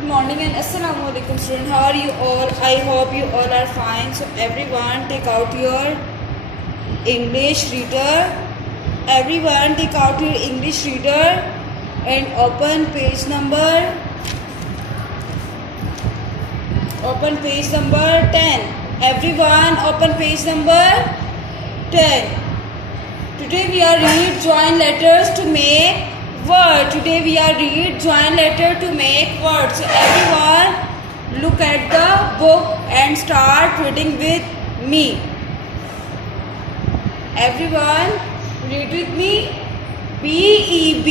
Good morning and Assalamu alaikum student. How are you all? I hope you all are fine. So everyone take out your English reader. Everyone take out your English reader and open page number 10. Everyone open page number 10. Today we are read join letters to make word. Today we are read join letter to make words. So everyone look at the book and start reading with me. Everyone read with me. B-E-V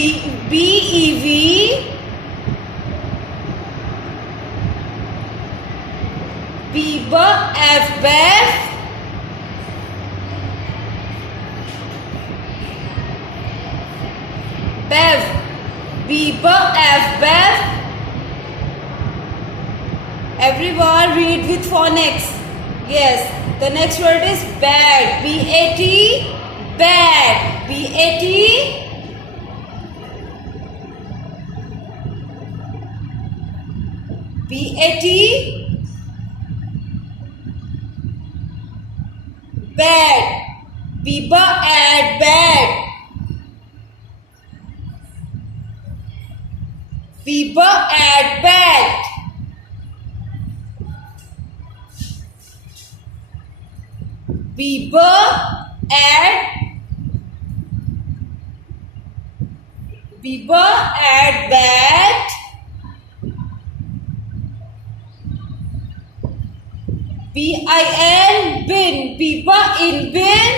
F Bev, Bev. Everyone read with phonics. Yes, the next word is bad. B-A-T, bad. B-A-T, B-A-T, bad. B-A-D, bad. B-A-D, bad. B-A-D, bad. B-I-N, bin. Biba in bin.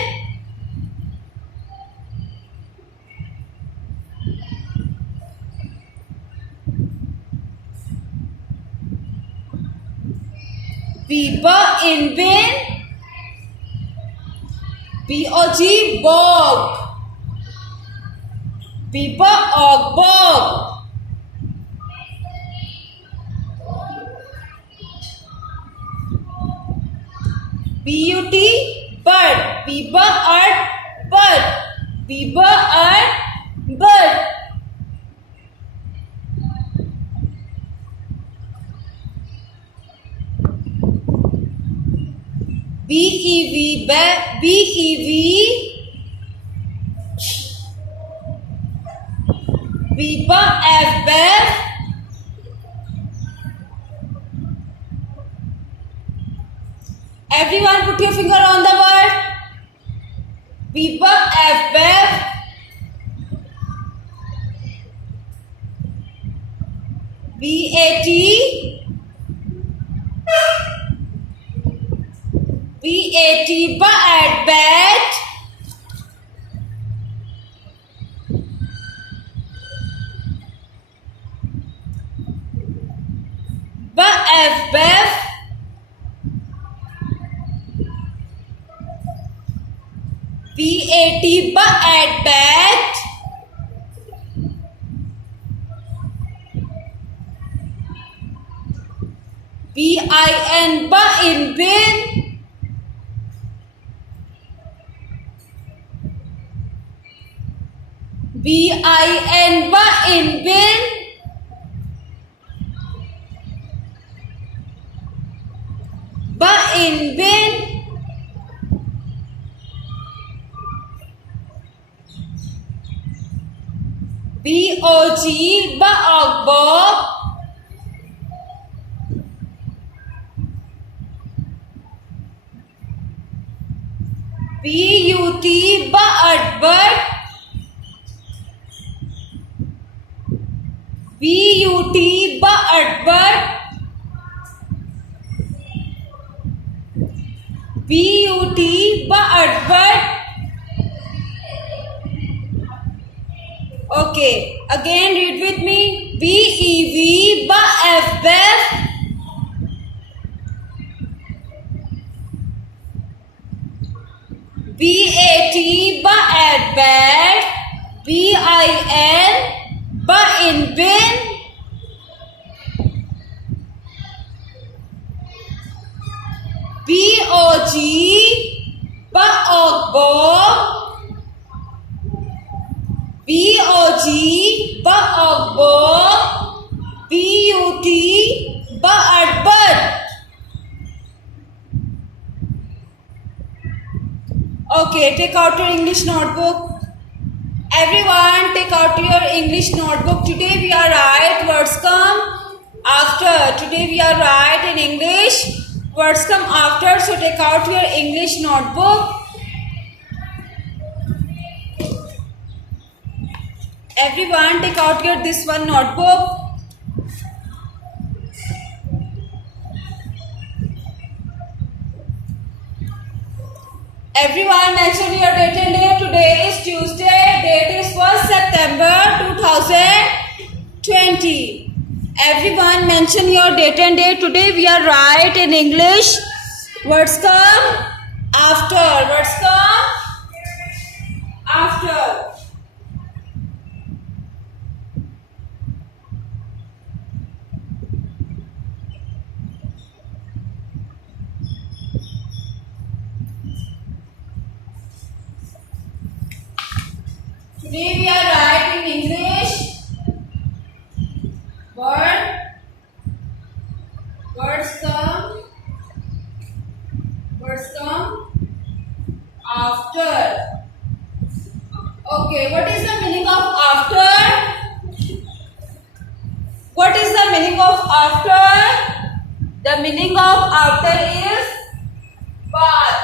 Biba in bin. B-O-G, bog. Biba og bog. B-U-T, bird. Biba art, bird. Biba art, bird. B-E-V, B-E-V, Biba F, Bev. Everyone put your finger on the word. Biba F, Bev. B-A-T, B-A-T, bad, bad. B-F, Bev. B-A-T, bad, bad. B-I-N, in bin. B-I-N, in bin. In bin. B-O-G, bog, bog. B-U-T, bird. B-U-T, bird. B-U-T, bird. Okay, again read with me. B-E-V, F, Bev. B-A-T, bad. B-I-N, in bin. B-O-G, bog. B-O-G, bog. B-U-T, Okay, take out your English notebook. Everyone, take out your English notebook. Today we are write words come after. Today we are write in English words come after. So take out your English notebook. Everyone, take out your this one notebook. Everyone, mention your date and day. Today is Tuesday. Date is 1st September 2020. Everyone, mention your date and day. Today we are write in English. Words come after. Words come after. Today we are writing English words come after. Okay, what is the meaning of after? What is the meaning of after? The meaning of after is baad.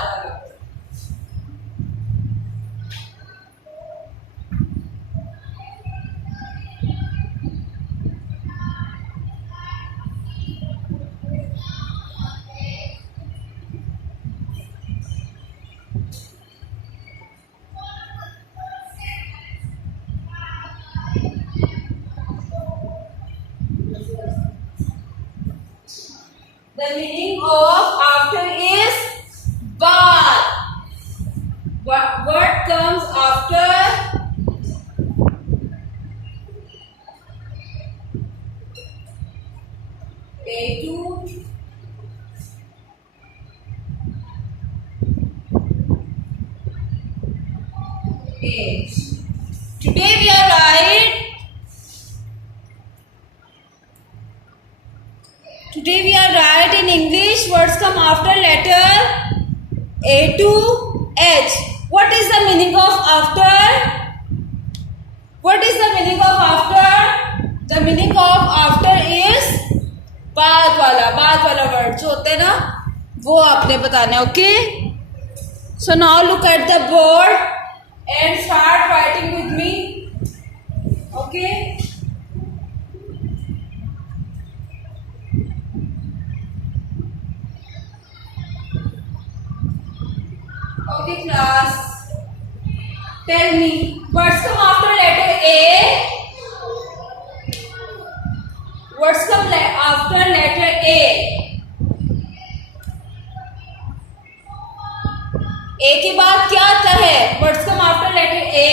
The meaning of after is baad. What comes after? A2 H. Today we are write. Today we are write in English words come after letter A to H. What is the meaning of after? What is the meaning of after? The meaning of after is बाद वाला word जो होते हैं ना वो आपने बताना है. Okay, so now look at the board and start writing with me. Okay, okay class, tell me words come after letter A. Words come after letter A. A के बाद क्या आता है? Words come after letter A.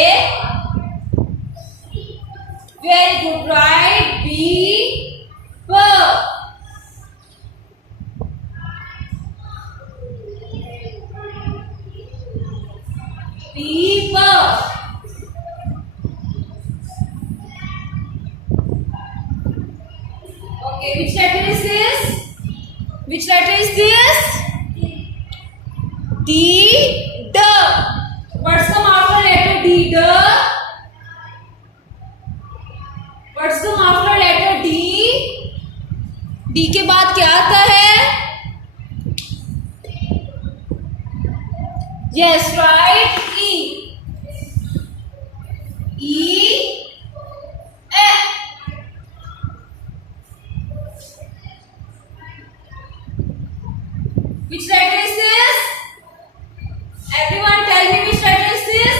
Very good, right? B, B. People. Okay, which letter is this? Which letter is this? D. The. Words come after letter D. The. Words come after letter D. D के बाद क्या आता है? Yes, right. E. E. A. Which letter is this? Everyone tell me which letter is this?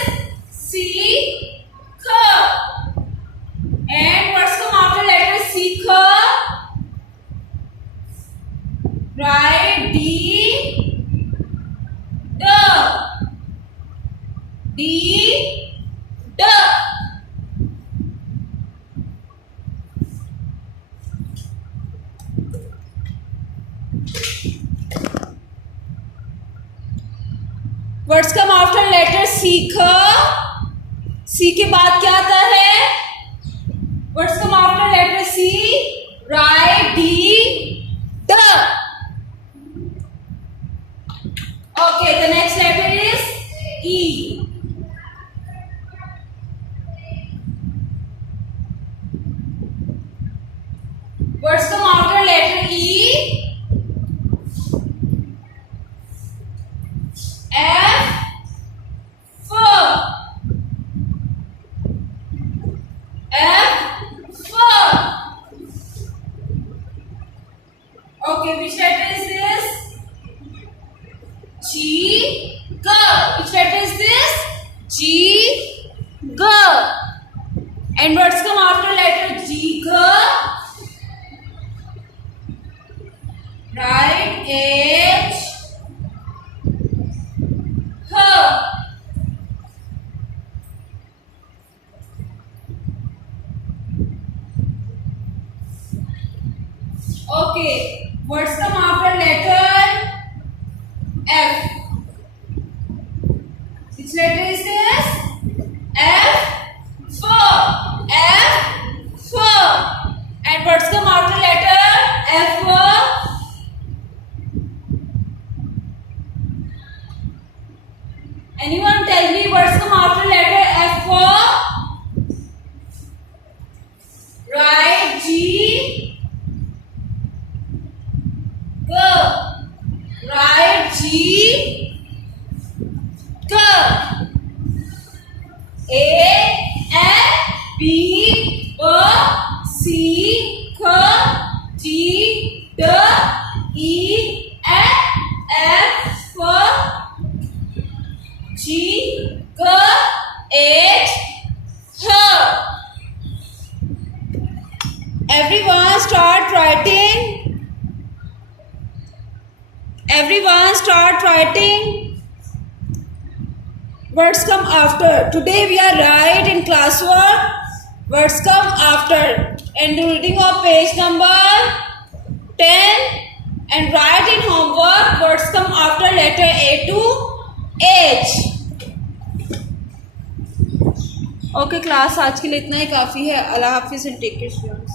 C. K. And what's come after letter C? K. Right. D. The. D. The. Words come after letter C. K. C के बाद क्या आता है? Words come after letter C. Right. D. The. Okay, the next letter is E. Words come after letter E. F. Okay, which letter is this? G. G. Which letter is this? G. G. And words come after letter G. G. Right. H. H. Okay. Words come after letter F. Which letter is this? F. F. And words come after letter F. Anyone tell me words come after letter F? Right. G. G. Right. G. G. A. F. B. B. C. K. G. D. E. F. G. K. H. H. Everyone start writing. Everyone start writing. Words come after. Today we are right in classwork. Words come after. And reading of page number 10 and write in homework. Words come after letter A to H. Okay class आज के लिए इतना ही काफ़ी है. अल्लाह हाफिज़ and take care students.